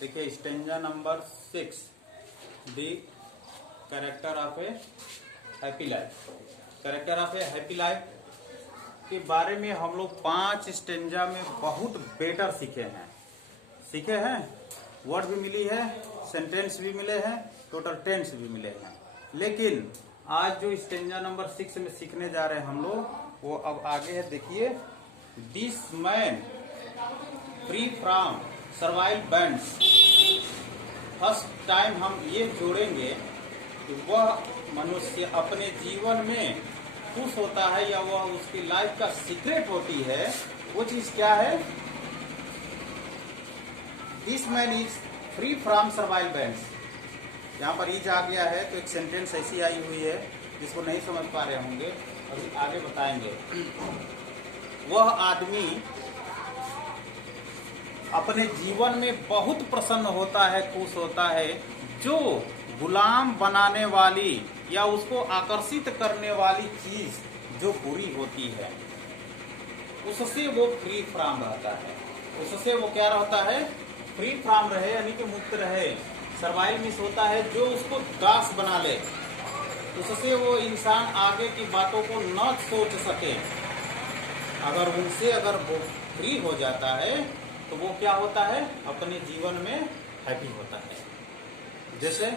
देखिए stanza number 6 the character of a happy life. Character of a happy life के बारे में हम लोग 5 स्टेंजा में बहुत बेटर सीखे हैं। वर्ड भी मिली है, सेंटेंस भी मिले हैं, टोटल टेंस भी मिले हैं। लेकिन आज जो स्टेंजा नंबर 6 में सीखने जा रहे हैं हम लोग, वो अब आगे है। देखिए, this man free from survival bands. First time हम ये जोड़ेंगे कि वह मनुष्य अपने जीवन में खुश होता है या वह उसकी लाइफ का सीक्रेट होती है, वो चीज क्या है? This man is free from survival bands. यहाँ पर इज आ गया है तो एक सेंटेंस ऐसी आई हुई है जिसको नहीं समझ पा रहे होंगे, अभी आगे बताएंगे। वह आदमी अपने जीवन में बहुत प्रसन्न होता है, खुश होता है, जो गुलाम बनाने वाली या उसको आकर्षित करने वाली चीज जो बुरी होती है उससे वो फ्री फ्रॉम रहता है। उससे वो क्या रहता है? फ्री फ्रॉम रहे, यानी कि मुक्त रहे। सर्वाइवल मिस होता है जो उसको दास बना ले, उससे वो इंसान आगे की बातों को न सोच सके। अगर उनसे अगर वो फ्री हो जाता है तो वो क्या होता है? अपने जीवन में हैप्पी होता है। जैसे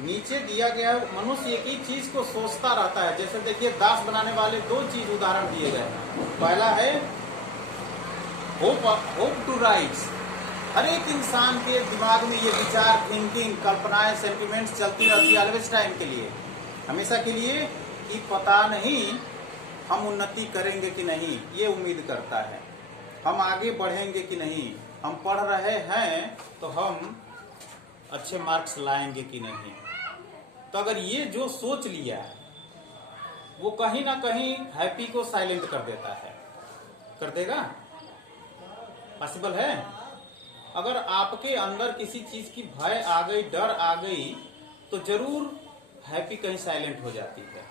नीचे दिया गया है, मनुष्य एक ही चीज को सोचता रहता है। जैसे देखिए, दास बनाने वाले 2 चीज उदाहरण दिए गए। पहला है होप टू राइट्स। हर एक इंसान के दिमाग में ये विचार, थिंकिंग, कल्पनाएं, सेंटिमेंट्स चलती रहती है ऑलवेज टाइम के लिए, हमेशा के लिए, कि पता नहीं हम उन्नति करेंगे कि नहीं, ये उम्मीद करता है। हम आगे बढ़ेंगे कि नहीं, हम पढ़ रहे हैं तो हम अच्छे मार्क्स लाएंगे कि नहीं। तो अगर ये जो सोच लिया वो कहीं ना कहीं हैप्पी को साइलेंट कर देता है। कर देगा? पॉसिबल है? अगर आपके अंदर किसी चीज की भय आ गई, डर आ गई, तो जरूर हैप्पी कहीं साइलेंट हो जाती है।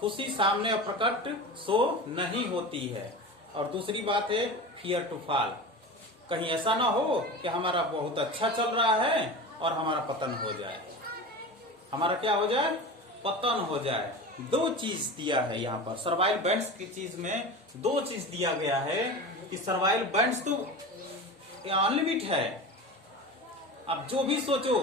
खुशी सामने प्रकट सो नहीं होती है। और दूसरी बात है फियर टू फॉल। कहीं ऐसा ना हो कि हमारा बहुत अच्छा चल रहा है और हमारा पतन हो जाए। हमारा क्या हो जाए? पतन हो जाए। 2 चीज दिया है यहाँ पर। सर्वाइवल बैंड्स की चीज में 2 चीज दिया गया है कि सर्वाइवल बैंड्स तो अनलिमिट है। अब जो भी सोचो,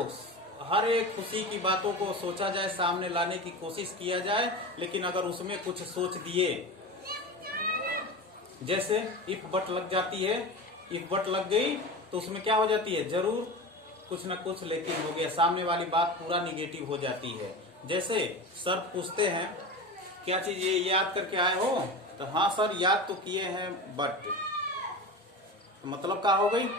हर एक खुशी की बातों को सोचा जाए, सामने लाने की कोशिश किया जाए, लेकिन अगर उसमें कुछ सोच दिए, जैसे इफ बट लग जाती है, इफ बट लग गई तो उसमें क्या हो जाती है? जरूर कुछ ना कुछ लेकिन हो गया, सामने वाली बात पूरा निगेटिव हो जाती है। जैसे सर पूछते हैं क्या चीज ये याद करके आए हो, तो हाँ सर याद तो किए हैं, बट तो मतलब क्या हो गई?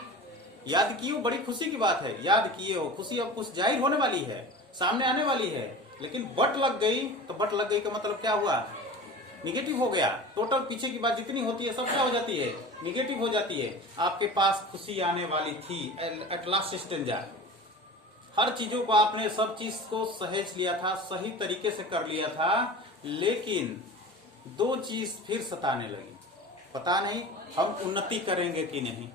याद किए हो, बड़ी खुशी की बात है, याद किए हो, खुशी अब कुछ जाहिर होने वाली है, सामने आने वाली है। लेकिन बट लग गई तो बट लग गई का मतलब क्या हुआ? निगेटिव हो गया। टोटल पीछे की बात जितनी होती है सब क्या हो जाती है? निगेटिव हो जाती है। आपके पास खुशी आने वाली थी एट लास्ट स्टेंजा। हर चीजों को आपने, सब चीज को सहेज लिया था, सही तरीके से कर लिया था, लेकिन 2 चीज फिर सताने लगी। पता नहीं हम उन्नति करेंगे कि नहीं,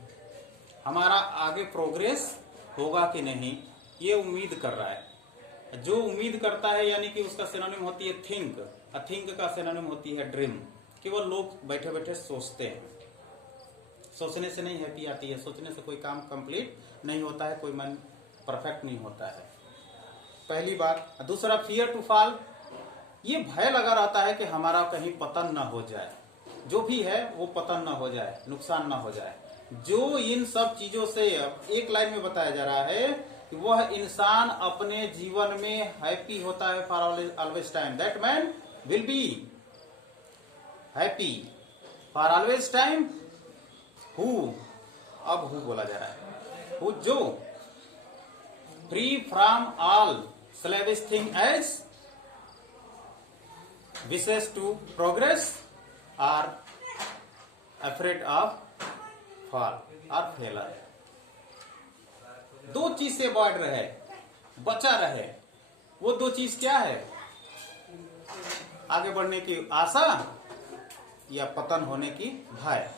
हमारा आगे प्रोग्रेस होगा कि नहीं, ये उम्मीद कर रहा है। जो उम्मीद करता है यानी कि उसका सिनोनिम होती है थिंक। थिंक का सिनोनिम होती है ड्रीम। केवल लोग बैठे बैठे सोचते हैं। सोचने से नहीं हैप्पी आती है, सोचने से कोई काम कंप्लीट नहीं होता है, कोई मन परफेक्ट नहीं होता है। पहली बात। दूसरा, फियर टू फॉल। ये भय लगा रहता है कि हमारा कहीं पतन ना हो जाए, जो भी है वो पतन ना हो जाए, नुकसान ना हो जाए। जो इन सब चीजों से एक लाइन में बताया जा रहा है कि वह इंसान अपने जीवन में हैप्पी होता है for always time. That man will be happy for always time. Who, अब हु बोला जा रहा है। हु, जो free from all slavish thing as wishes to progress are afraid of fall और फेलर। 2 चीज से अवॉइड रहे, बचा रहे। वो 2 चीज क्या है? आगे बढ़ने की आशा या पतन होने की भय।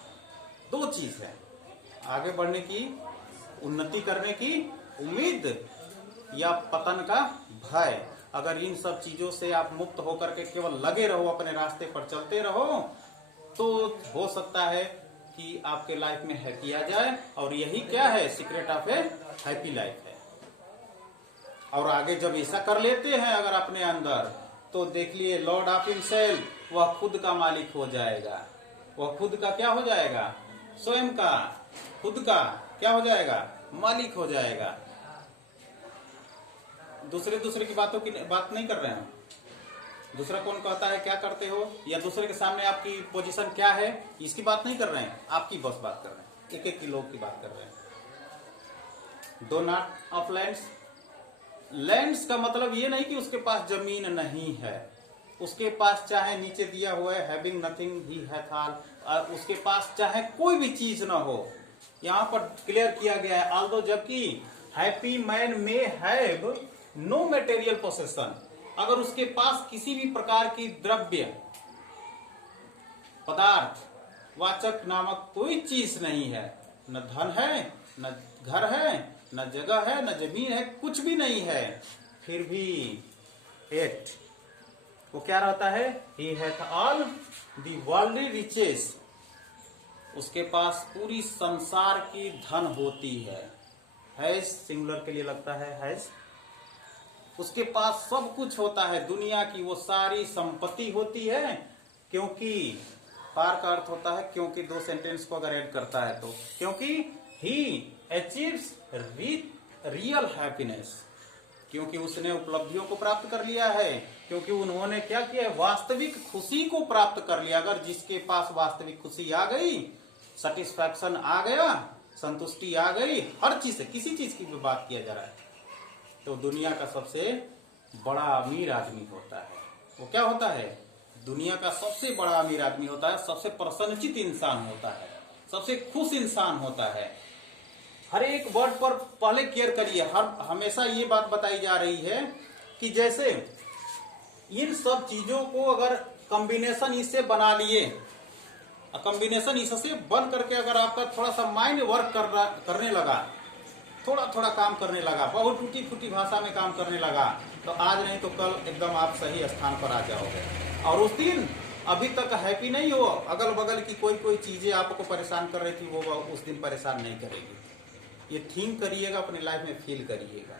2 चीज है। आगे बढ़ने की उन्नति करने की उम्मीद या पतन का भय। अगर इन सब चीजों से आप मुक्त होकर के केवल लगे रहो, अपने रास्ते पर चलते रहो, तो हो सकता है कि आपके लाइफ में हैप्पी आ जाए। और यही क्या है, secret of a happy life है। और आगे जब ऐसा कर लेते हैं अगर अपने अंदर, तो देख लिए लॉर्ड ऑफ हिमसेल्फ, वह खुद का मालिक हो जाएगा। वह खुद का क्या हो जाएगा, स्वयं का, खुद का क्या हो जाएगा, मालिक हो जाएगा। दूसरे की बातों की बात नहीं कर रहे हैं। दूसरा कौन कहता है क्या करते हो, या दूसरे के सामने आपकी पोजीशन क्या है, इसकी बात नहीं कर रहे हैं, आपकी बस बात कर रहे हैं, एक एक की लोग की बात कर रहे हैं। दो नॉट ऑफ लैंड्स। लैंड्स का मतलब ये नहीं कि उसके पास जमीन नहीं है, उसके पास चाहे नीचे दिया हुआ है हैविंग नथिंग ही हैथ ऑल, उसके पास चाहे कोई भी चीज ना हो। यहाँ पर क्लियर किया गया है, ऑल्दो जबकि happy man may have no material possession, अगर उसके पास किसी भी प्रकार की द्रव्य पदार्थ वाचक नामक कोई चीज नहीं है, न धन है, न घर है, न जगह है, न जमीन है, कुछ भी नहीं है, फिर भी एट वो क्या रहता है, he hath all the worldly riches, उसके पास पूरी संसार की धन होती है सिंगुलर के लिए लगता है हैज, उसके पास सब कुछ होता है, दुनिया की वो सारी संपत्ति होती है। क्योंकि पार का अर्थ होता है क्योंकि, दो सेंटेंस को अगर ऐड करता है तो, क्योंकि ही अचीव्स रियल हैप्पीनेस, क्योंकि उसने उपलब्धियों को प्राप्त कर लिया है, क्योंकि उन्होंने क्या किया, वास्तविक खुशी को प्राप्त कर लिया। अगर जिसके पास वास्तविक खुशी आ गई, सेटिस्फैक्शन आ गया, संतुष्टि आ गई, हर चीज से, किसी चीज की भी बात किया जा रहा है, तो दुनिया का सबसे बड़ा अमीर आदमी होता है। वो क्या होता है, दुनिया का सबसे बड़ा अमीर आदमी होता है, सबसे प्रसन्नचित इंसान होता है, सबसे खुश इंसान होता है। हर एक वर्ड पर पहले केयर करिए, हमेशा ये बात बताई जा रही है कि जैसे इन सब चीजों को अगर कॉम्बिनेशन इससे बना लिए, कॉम्बिनेशन इससे बन करके अगर आपका थोड़ा सा माइंड वर्क करने लगा, थोड़ा थोड़ा काम करने लगा, बहुत टूटी फूटी भाषा में काम करने लगा, तो आज नहीं तो कल एकदम आप सही स्थान पर आ जाओगे। और उस दिन अभी तक हैप्पी नहीं हो, अगल बगल की कोई चीजें आपको परेशान कर रही थी, वो उस दिन परेशान नहीं करेगी। ये थिंक करिएगा, अपनी लाइफ में फील करिएगा।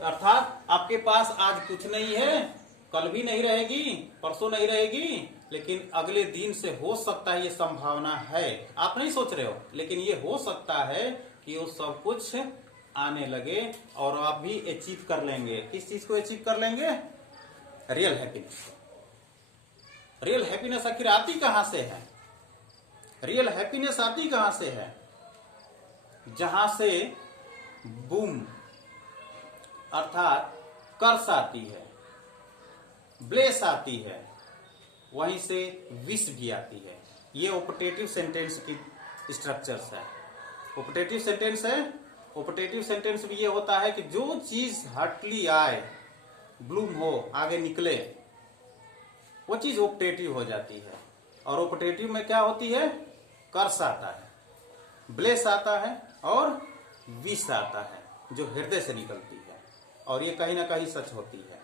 अर्थात आपके पास आज कुछ नहीं है, कल भी नहीं रहेगी, परसों नहीं रहेगी, लेकिन अगले दिन से हो सकता है, ये संभावना है, आप नहीं सोच रहे हो, लेकिन ये हो सकता है कि वो सब कुछ आने लगे और आप भी अचीव कर लेंगे। किस चीज को अचीव कर लेंगे, रियल हैप्पीनेस। रियल हैप्पीनेस आखिर आती कहां से है, रियल हैप्पीनेस आती कहां से है, जहां से बूम अर्थात कर्स आती है, ब्लेस आती है, वहीं से विश भी आती है। ये ऑपरेटिव सेंटेंस की स्ट्रक्चर्स है। ऑपरेटिव सेंटेंस है, ऑपरेटिव सेंटेंस भी ये होता है कि जो चीज हटली आए, ब्लूम हो, आगे निकले, वो चीज ऑपरेटिव हो जाती है। और ऑपरेटिव में क्या होती है, कर्स आता है, ब्लेस आता है और विश आता है, जो हृदय से निकलती है। और ये कहीं ना कहीं सच होती है,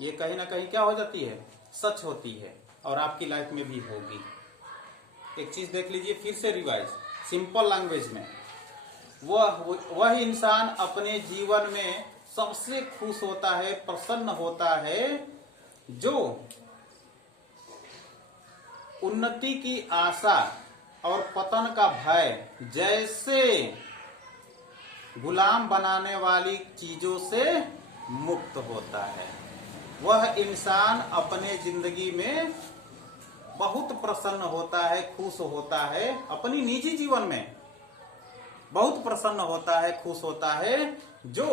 ये कहीं ना कहीं क्या हो जाती है, सच होती है, और आपकी लाइफ में भी होगी। एक चीज देख लीजिए फिर से रिवाइज, सिंपल लैंग्वेज में, वह इंसान अपने जीवन में सबसे खुश होता है, प्रसन्न होता है, जो उन्नति की आशा और पतन का भय जैसे गुलाम बनाने वाली चीजों से मुक्त होता है। वह इंसान अपने जिंदगी में बहुत प्रसन्न होता है, खुश होता है, अपनी निजी जीवन में बहुत प्रसन्न होता है, खुश होता है, जो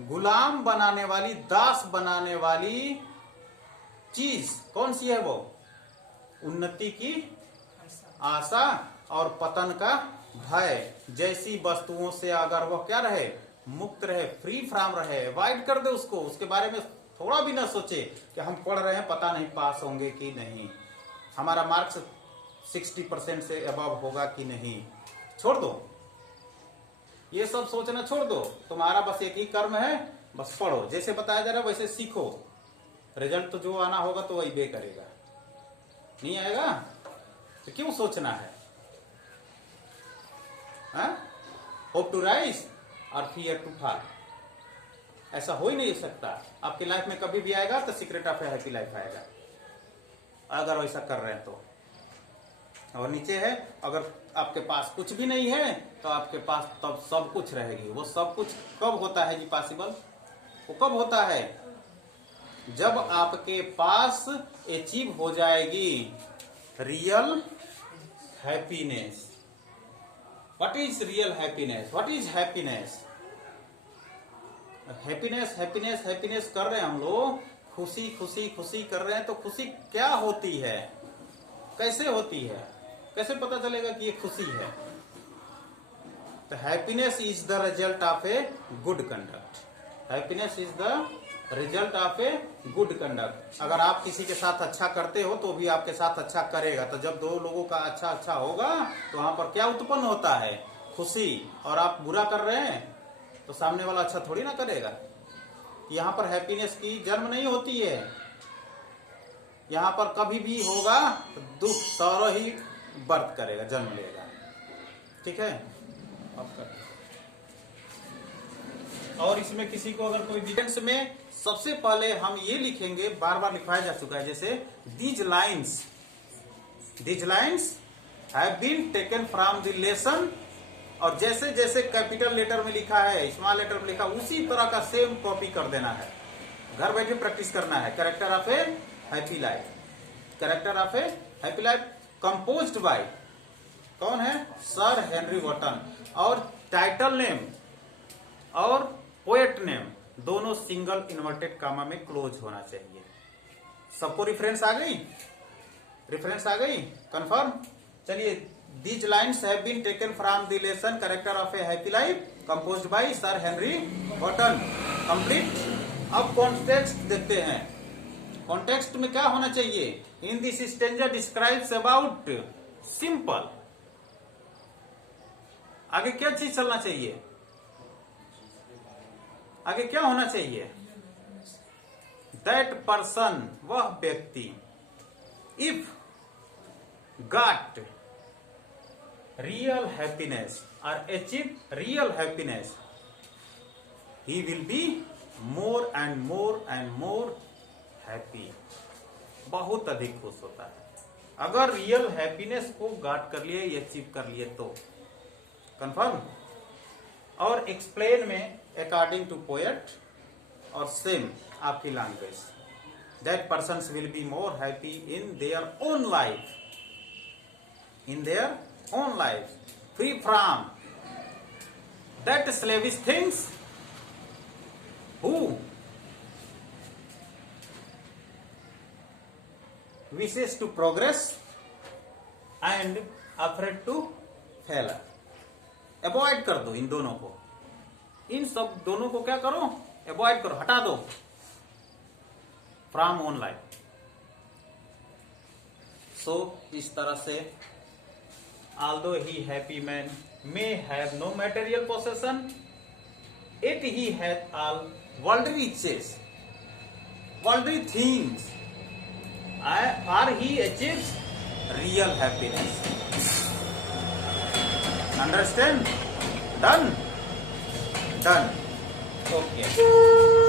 गुलाम बनाने वाली, दास बनाने वाली चीज कौन सी है, वो उन्नति की आशा और पतन का भय जैसी वस्तुओं से अगर वह क्या रहे, मुक्त रहे, फ्री फ्रॉम रहे, अवॉइड कर दे उसको, उसके बारे में थोड़ा भी ना सोचे कि हम पढ़ रहे हैं, पता नहीं पास होंगे कि नहीं, हमारा मार्क्स 60% से अबव होगा कि नहीं, छोड़ दो, ये सब सोचना छोड़ दो। तुम्हारा बस एक ही कर्म है, बस पढ़ो, जैसे बताया जा रहा है वैसे सीखो। रिजल्ट तो जो आना होगा तो वही बे करेगा, नहीं आएगा तो क्यों सोचना है? होप टू राइज और फियर टू फॉल, ऐसा हो ही नहीं सकता। आपकी लाइफ में कभी भी आएगा तो secret of a happy life आएगा, अगर वैसा कर रहे हैं तो। और नीचे है, अगर आपके पास कुछ भी नहीं है तो आपके पास तब सब कुछ रहेगी। वो सब कुछ कब होता है जी पॉसिबल? वो कब होता है? जब आपके पास अचीव हो जाएगी real happiness. What is real happiness? What is happiness? Happiness happiness happiness कर रहे हैं हम लोग, खुशी खुशी खुशी कर रहे हैं, तो खुशी क्या होती है, कैसे होती है, कैसे पता चलेगा कि ये खुशी है? तो happiness is the result of a good conduct. Happiness is the result of a good conduct. अगर आप किसी के साथ अच्छा करते हो तो भी आपके साथ अच्छा करेगा। तो जब दो लोगों का अच्छा अच्छा होगा तो वहां पर क्या उत्पन्न होता है? खुशी। और आप बुरा कर रहे हैं तो सामने वाला अच्छा थोड़ी ना करेगा। यहाँ पर हैप्पीनेस की जन्म नहीं होती है। यहाँ पर कभी भी होगा तो दुख सौरव ही बर्थ करेगा, जन्म लेगा। ठीक है, और इसमें किसी को अगर कोई डिफेंस में, सबसे पहले हम ये लिखेंगे, बार बार लिखवाया जा चुका है, जैसे these lines have been taken from the lesson. और जैसे जैसे कैपिटल लेटर में लिखा है, स्मॉल लेटर में लिखा, उसी तरह का सेम कॉपी कर देना है। घर बैठे प्रैक्टिस करना है। Character of a happy life, character of a happy life composed by, कौन है? Sir Henry Wotton. और टाइटल नेम और पोएट नेम दोनों सिंगल इन्वर्टेड कामा में क्लोज होना चाहिए। सबको रेफरेंस आ गई? रेफरेंस आ गई? कंफर्म? चलिए, these lines have been taken from the lesson character of a happy life composed by Sir Henry Wotton। Complete. अब कॉन्टेक्स्ट देखते हैं। कॉन्टेक्स्ट में क्या होना चाहिए? In this stanza describes about simple. आगे क्या चीज चलना चाहिए? आगे क्या होना चाहिए? दैट पर्सन, वह व्यक्ति, if got real happiness or achieve real happiness, he will be more and more and more happy। बहुत अधिक खुश होता है अगर रियल हैप्पीनेस को गाट कर लिए या अचीव कर लिए तो। कंफर्म? और एक्सप्लेन में अकॉर्डिंग टू पोएट और सेम आपकी language, that persons will be more happy in their own life, in their own life, free from that slavish things, who wishes to progress and afraid to fail। Avoid कर दो इन दोनों को, इन सब दोनों को क्या करो? अवॉइड करो, हटा दो फ्रॉम ओन लाइफ। सो इस तरह से although he happy man may have no material possession, yet he hath all worldly riches, worldly things, or he achieves real happiness। Understand? Done? Okay।